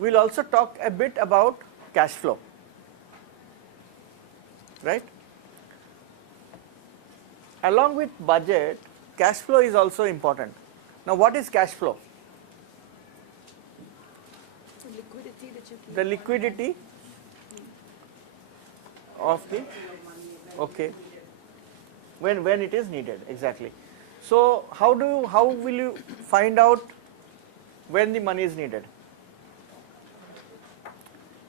we'll also talk a bit about cash flow, right? Along with budget, cash flow is also important. Now what is cash flow? The liquidity that you keep. The liquidity of the, okay, when it is needed, exactly. So how will you find out when the money is needed?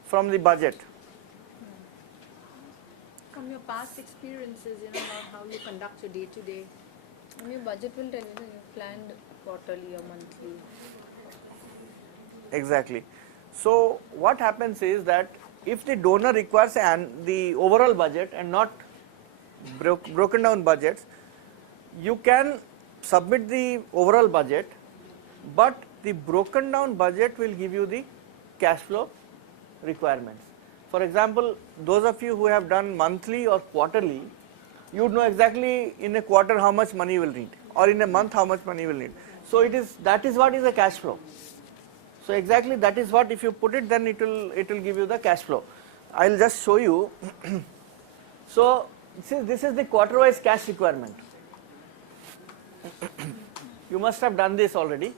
From the budget. From your past experiences, about how you conduct your day to day. And your budget will tell you that you planned quarterly or monthly. Exactly. So what happens is that if the donor requires the overall budget and not broken down budgets, you can submit the overall budget, but the broken down budget will give you the cash flow requirements. For example, those of you who have done monthly or quarterly, you would know exactly in a quarter how much money you will need, or in a month how much money you will need. So that is what is a cash flow. So exactly that is what, if you put it, then it will give you the cash flow. I will just show you. So this is the quarter wise cash requirement. You must have done this already.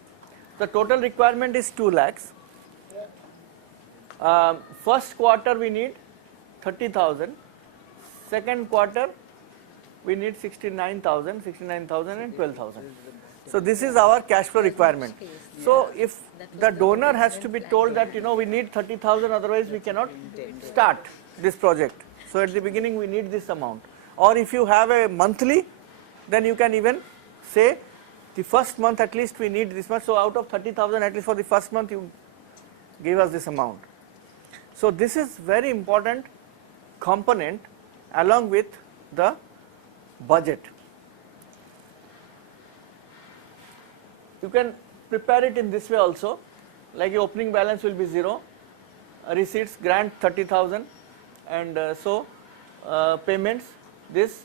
The total requirement is 2 lakhs. First quarter we need 30,000. Second quarter we need 69,000 and 12,000. So this is our cash flow requirement. So if the donor has to be told that we need 30,000, otherwise we cannot start this project. So at the beginning we need this amount. Or if you have a monthly, then you can even say the first month at least we need this much. So out of 30,000, at least for the first month you give us this amount. So this is very important component along with the budget. You can prepare it in this way also, like your opening balance will be 0, receipts grant 30,000, and payments this,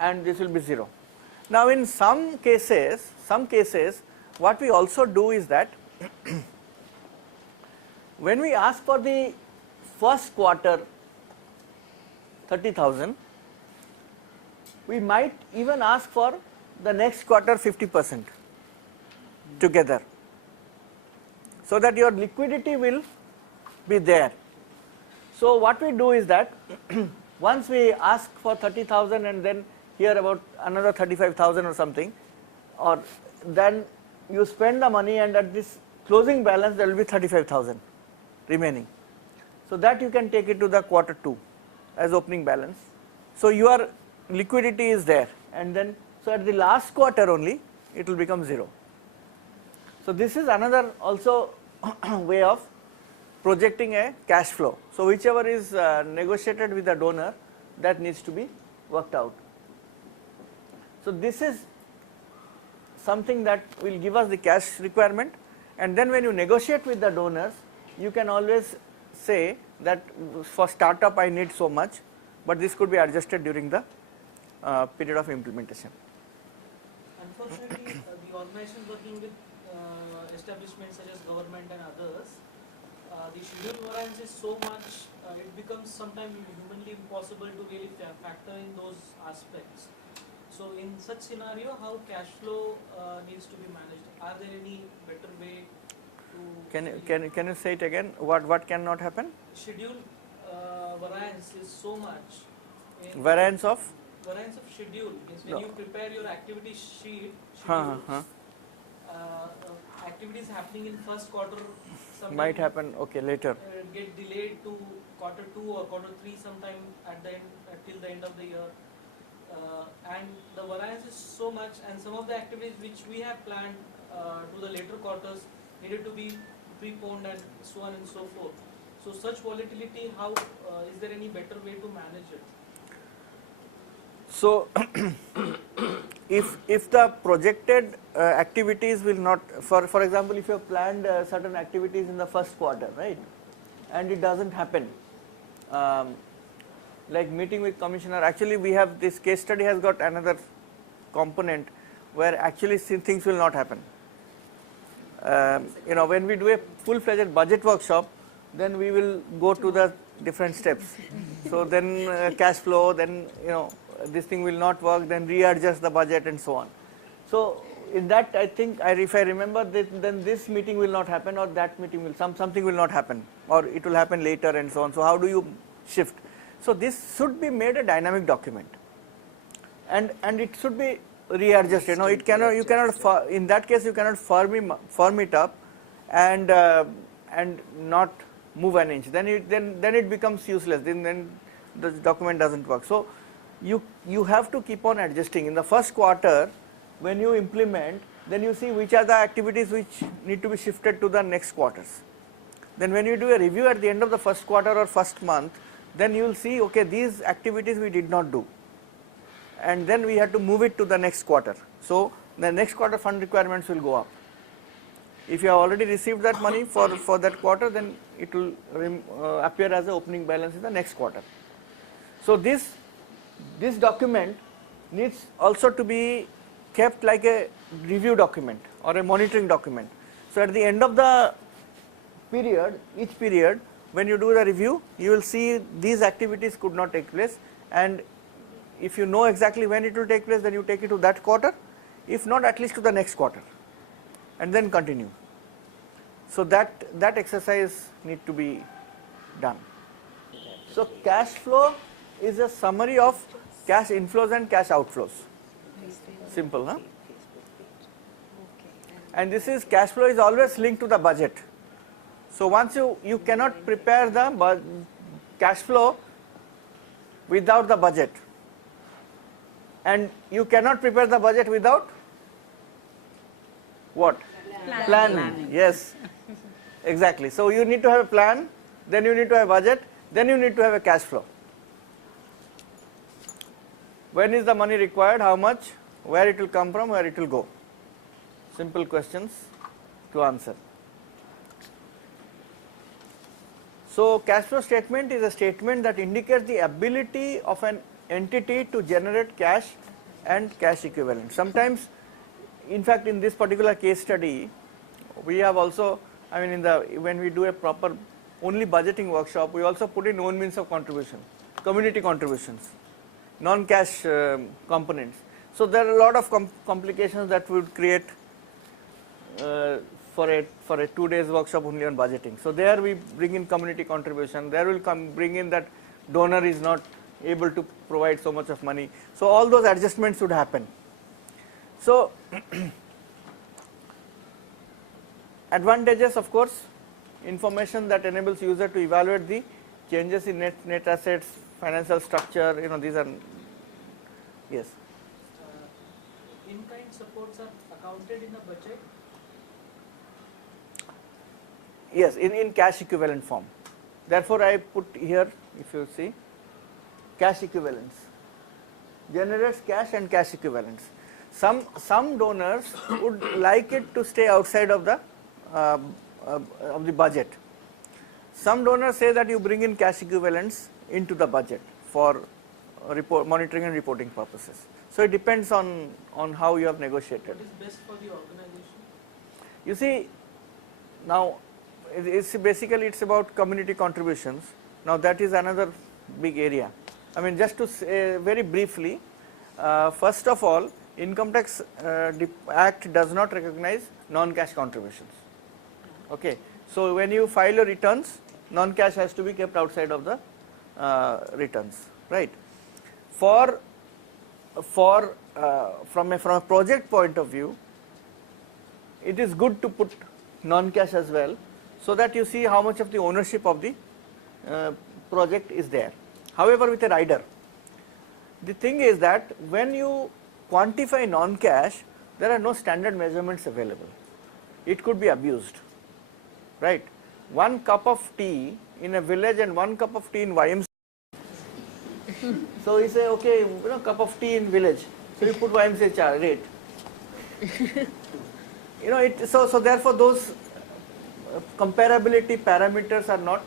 and this will be 0. Now in some cases what we also do is that when we ask for the first quarter 30,000, we might even ask for the next quarter 50% together, so that your liquidity will be there. So what we do is that once we ask for 30,000 and then hear about another 35,000 or something, or then you spend the money, and at this closing balance there will be 35,000 remaining. So that you can take it to the quarter 2 as opening balance. So your liquidity is there, and then so at the last quarter only it will become 0. So this is another also way of projecting a cash flow. So whichever is negotiated with the donor, that needs to be worked out. So this is something that will give us the cash requirement, and then when you negotiate with the donors, you can always say that for startup I need so much, but this could be adjusted during the period of implementation. Unfortunately, the organizations working with establishments such as government and others, the schedule variance is so much, it becomes sometimes humanly impossible to really factor in those aspects. So in such scenario, how cash flow needs to be managed? Are there any better way to... Can you say it again? What cannot happen? Schedule variance is so much. Variance of schedule is when you prepare your activity sheet. Activities happening in first quarter might happen later. Get delayed to quarter 2 or quarter 3 sometime at the end, till the end of the year. And the variance is so much, and some of the activities which we have planned to the later quarters needed to be preponed and so on and so forth. So such volatility, how is there any better way to manage it? So if the projected activities will not, for example, if you have planned certain activities in the first quarter, right, and it doesn't happen, like meeting with commissioner, actually we have this case study has got another component where actually things will not happen. when we do a full-fledged budget workshop, then we will go to the different steps. So then cash flow, then this thing will not work, then readjust the budget and so on. So in that, I think, if I remember, then this meeting will not happen, or that meeting will, something will not happen, or it will happen later and so on. So how do you shift? So this should be made a dynamic document, and it should be readjusted. It cannot, you cannot, in that case, you cannot firm it up and not move an inch. Then it becomes useless. Then the document doesn't work. So you have to keep on adjusting. In the first quarter, when you implement, then you see which are the activities which need to be shifted to the next quarters. Then when you do a review at the end of the first quarter or first month, then you will see, okay, these activities we did not do, and then we have to move it to the next quarter. So the next quarter fund requirements will go up. If you have already received that money for that quarter, then it will appear as the opening balance in the next quarter. So this document needs also to be kept like a review document or a monitoring document. So at the end of the period, each period, when you do the review, you will see these activities could not take place, and if you know exactly when it will take place, then you take it to that quarter, if not, at least to the next quarter, and then continue. So that exercise need to be done. So cash flow is a summary of cash inflows and cash outflows. Simple, huh? And this is, cash flow is always linked to the budget. So once you cannot prepare the cash flow without the budget, and you cannot prepare the budget without what? Plan. Yes, exactly. So you need to have a plan, then you need to have a budget, then you need to have a cash flow. When is the money required, how much, where it will come from, where it will go? Simple questions to answer. So cash flow statement is a statement that indicates the ability of an entity to generate cash and cash equivalent. Sometimes, in fact, in this particular case study, we have also, when we do a proper only budgeting workshop, we also put in own means of contribution, community contributions, non-cash components. So there are a lot of complications that would create for a 2 days workshop only on budgeting. So there we bring in community contribution. There will bring in that donor is not able to provide so much of money. So all those adjustments should happen. So advantages, of course, information that enables user to evaluate the changes in net assets, financial structure. These are, yes. In-kind supports are accounted in the budget. Yes, in cash equivalent form. Therefore, I put here, if you see, cash equivalents. Generates cash and cash equivalents. Some donors would like it to stay outside of the budget. Some donors say that you bring in cash equivalents into the budget for monitoring and reporting purposes. So it depends on how you have negotiated. What is best for the organization? You see, now it's about community contributions. Now that is another big area. Just to say very briefly, first of all, Income Tax Act does not recognize non-cash contributions. Okay, so when you file your returns, non-cash has to be kept outside of the returns, right? From a project point of view, it is good to put non-cash as well, so that you see how much of the ownership of the project is there. However, with a rider, the thing is that when you quantify non-cash, there are no standard measurements available. It could be abused, right? 1 cup of tea in a village and 1 cup of tea in YMCA. So you say, okay, cup of tea in village. So you put YMCA rate. So therefore those comparability parameters are not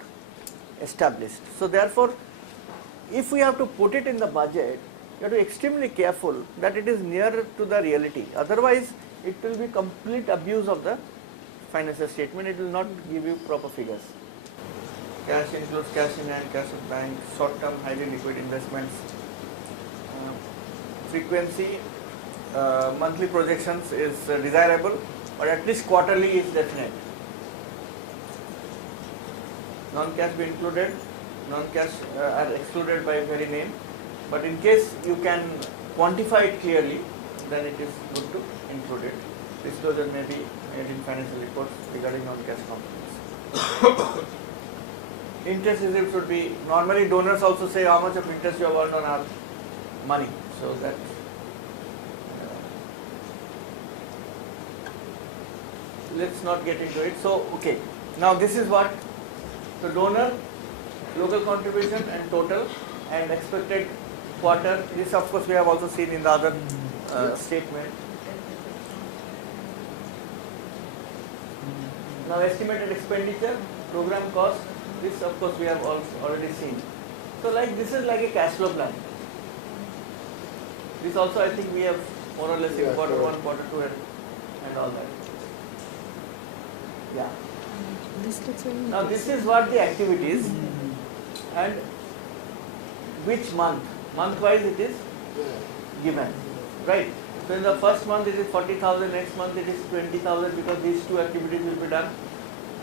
established. So therefore, if we have to put it in the budget, you have to be extremely careful that it is near to the reality. Otherwise, it will be complete abuse of the financial statement, it will not give you proper figures. Cash includes cash in hand, cash at bank, short-term, highly liquid investments. Frequency, monthly projections is desirable, or at least quarterly is definite. Non-cash be included, non-cash are excluded by very name, but in case you can quantify it clearly, then it is good to include it. Disclosure may be made in financial reports regarding non-cash components. Interest received should be, normally donors also say how much of interest you have earned on our money, so that let's not get into it. So, okay, now this is what the donor, local contribution and total and expected quarter. This of course we have also seen in the other statement. Now estimated expenditure, program cost, this of course we have also already seen. So like this is like a cash flow plan. This also I think we have more or less in quarter one, quarter two and all that. Yeah. Now this is what the activities and which month, month-wise it is given, right? So in the first month it is 40,000, next month it is 20,000 because these two activities will be done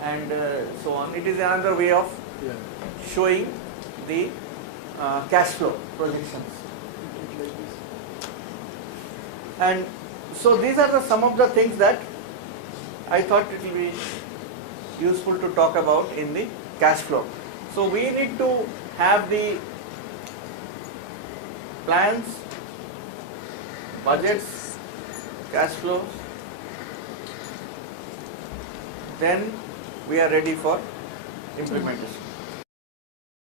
and so on. It is another way of showing the cash flow projections. And so these are some of the things that I thought it will be useful to talk about in the cash flow. So we need to have the plans, budgets, cash flows, then we are ready for implementation.